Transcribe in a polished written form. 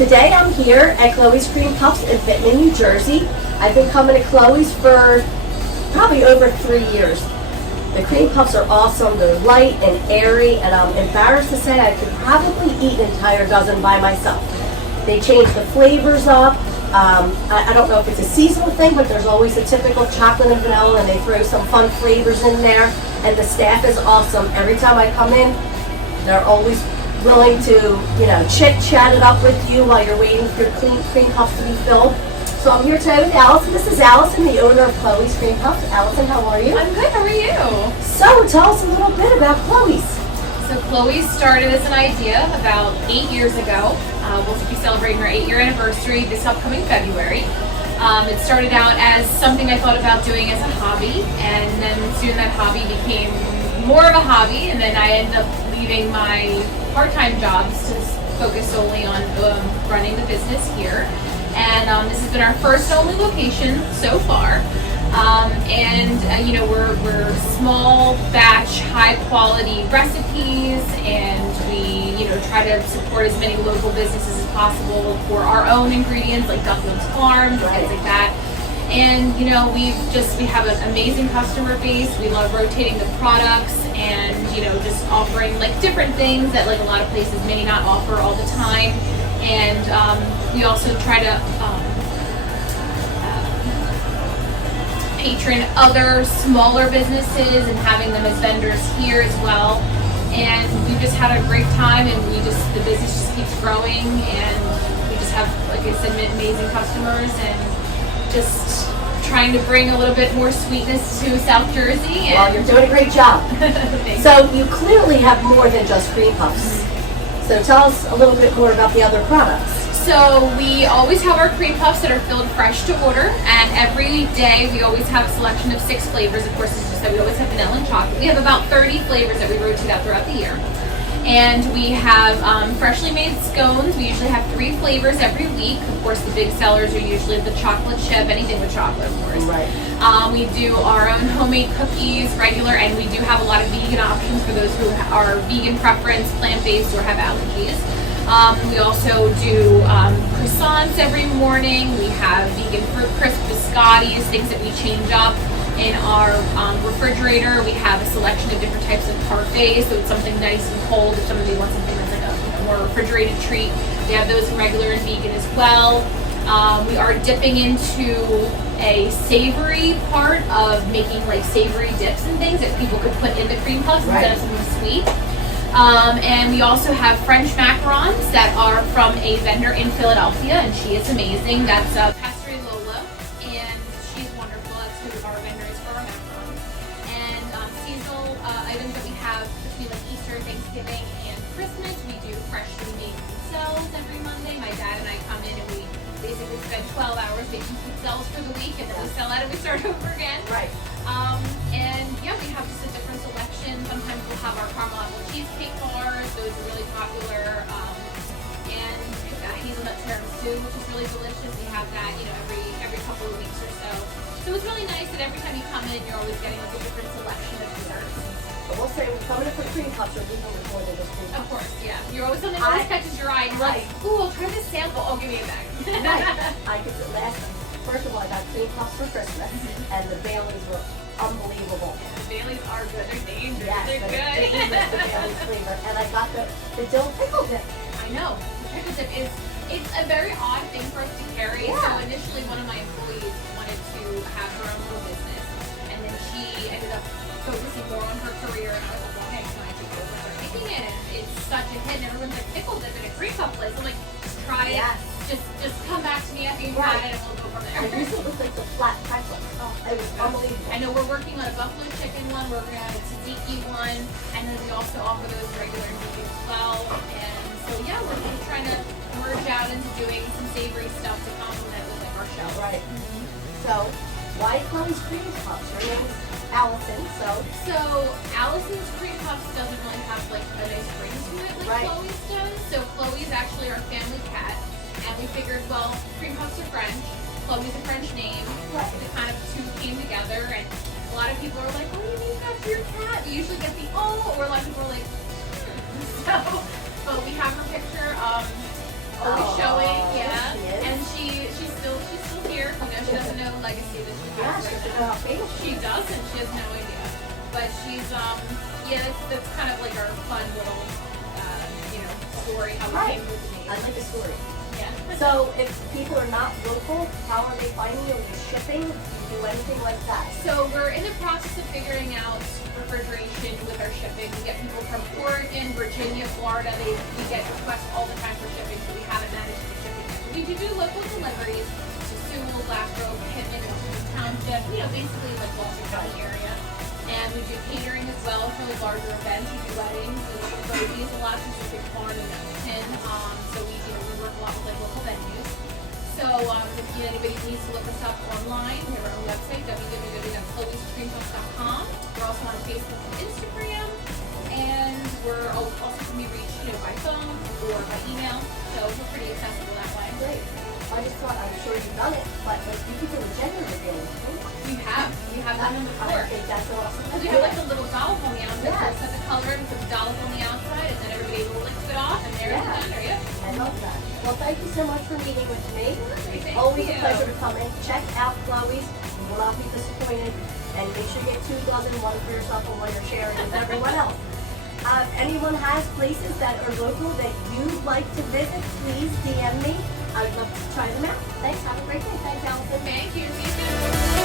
Today I'm here at Chloe's Cream Puffs in Pitman, New Jersey. I've been coming to Chloe's for probably over 3 years. The cream puffs are awesome. They're light and airy, and I'm embarrassed to say I could probably eat an entire dozen by myself. They change the flavors up. I don't know if it's a seasonal thing, but there's always a typical chocolate and vanilla, and they throw some fun flavors in there. And the staff is awesome. Every time I come in, they're always willing to, chit-chat it up with you while you're waiting for your cream puffs to be filled. So I'm here today with Alison. This is Alison, the owner of Chloe's Cream Puffs. Alison, how are you? I'm good, how are you? So tell us a little bit about Chloe's. So Chloe's started as an idea about 8 years ago. We'll be celebrating our 8-year anniversary this upcoming February. It started out as something I thought about doing as a hobby, and then soon that hobby became more of a hobby, and then I ended up leaving my part-time jobs to focus solely on running the business here. And this has been our first and only location so far. We're small batch, high quality recipes, and we, try to support as many local businesses as possible for our own ingredients like Ducklands Farms, right, things like that. And we have an amazing customer base. We love rotating the products and just offering like different things that like a lot of places may not offer all the time. And we also try to patron other smaller businesses and having them as vendors here as well. And we just had a great time, and the business just keeps growing, and we just have, like I said, amazing customers, and just trying to bring a little bit more sweetness to South Jersey. And well, you're doing a great job. So you clearly have more than just cream puffs. So tell us a little bit more about the other products. So we always have our cream puffs that are filled fresh to order, and every day we always have a selection of 6 flavors. Of course, it's just that we always have vanilla and chocolate. We have about 30 flavors that we rotate out throughout the year. And we have freshly made scones. We usually have 3 flavors every week. Of course, the big sellers are usually the chocolate chip, anything with chocolate, of course. Right. We do our own homemade cookies, regular, and we do have a lot of vegan options for those who are vegan preference, plant-based, or have allergies. We also do croissants every morning. We have vegan fruit crisp biscottis, things that we change up in our refrigerator. We have a selection of different types of parfaits, so it's something nice and cold. If somebody wants something that's like a more refrigerated treat, we have those in regular and vegan as well. We are dipping into a savory part of making like savory dips and things that people could put in the cream puffs instead of something sweet. And we also have French macrons that are from a vendor in Philadelphia, and she is amazing. That's Pastor Lola, and she's wonderful. That's who our vendor is for our macrons. And seasonal items that we have between like Easter, Thanksgiving, and Christmas, we do freshly made pizzelles every Monday. My dad and I come in and we basically spend 12 hours making pizzelles for the week, and then we sell out and we start over again. Right. We have just a different selection. Sometimes we'll have our caramel apple cheesecake bars. Those are really popular. And hazelnut tiramisu, which is really delicious. We have that, every couple of weeks or so. So it's really nice that every time you come in, you're always getting like a different selection of desserts. But we'll say we're coming in for cream puffs, or we're doing more than just cream puffs. Of course, yeah. You're always something that always catches your eye, and you're like, ooh, I'll try this sample. Oh, give me a bag. Right. First of all, I got cream puffs for Christmas, and the Baileys were unbelievable. Yeah, the Baileys are good. They're dangerous. Yes, they're good. Dangerous, the Baileys flavor. And I got the dill pickle dip. I know. The pickle dip it's a very odd thing for us to carry. Yeah. So initially one of my employees wanted to have her own little business, and then she ended up focusing more on her career, and I was like, well, hey, can I take over and start making it? And it's such a hit, and everyone's like, pickle dip in a cream puff place. I'm like, just try it. Yes. Just come back to me after you've had it, and we'll go from there. I used to look like the flat pretzel. Oh, it was unbelievable. I know we're working on a buffalo chicken one, we're going to have a tzatziki one, and then we also offer those regular and vegan as well. And so yeah, we're just trying to merge out into doing some savory stuff to complement with like our show. Right. So why Chloe's Cream Puffs? Her name is Alison. So Alison's cream puffs doesn't really have like a nice ring to it like Chloe's does. So Chloe's actually our family cat. And we figured, well, cream puffs are French. Chloe's a French name. Right. The kind of two came together, and a lot of people are like, "Oh, you named after your cat." You usually get the "oh," or a lot of people are like, So, but we have her picture always showing know how famous She doesn't. She has no idea. But she's yeah, that's kind of like our fun little story how we came with the name. I like the story. Yeah. So if people are not local, how are they finding you? Are you shipping? Do you do anything like that? So we're in the process of figuring out refrigeration with our shipping. We get people from Oregon, Virginia, Florida. We get requests all the time for shipping, so we haven't managed to ship it yet. We do local deliveries to Sewell, Blackgrove, Pitman, Washington Township, basically like Walter County area. And we do catering as well for like larger events. We do weddings, we do birthdays a lot since we're big farm in Milton. So we work a lot with like local venues. So if anybody needs to look us up online, we have our own website, www.chloescreampuffs.com. We're also on Facebook and Instagram, and we're also can be reached by phone or by email. So we're pretty accessible that way. Great. I just thought, I'm sure you've done it, but like you could do a gender reveal. We have done them before. I think that's awesome. Because we have like a little dollop on the outside, Yes. so we set the color and put the dollop on the outside, and then everybody licks it off, and there's the gender. Yep. I love that. Well, thank you so much for meeting with me. It's Thank always you. a pleasure to come in. Check out Chloe's. You will not be disappointed. And make sure you get 2 dozen, one for yourself and one you're sharing with everyone else. If anyone has places that are local that you'd like to visit, please DM me. I'd love to try them out. Thanks. Have a great day. Thanks, Alison. Thank you. See you soon.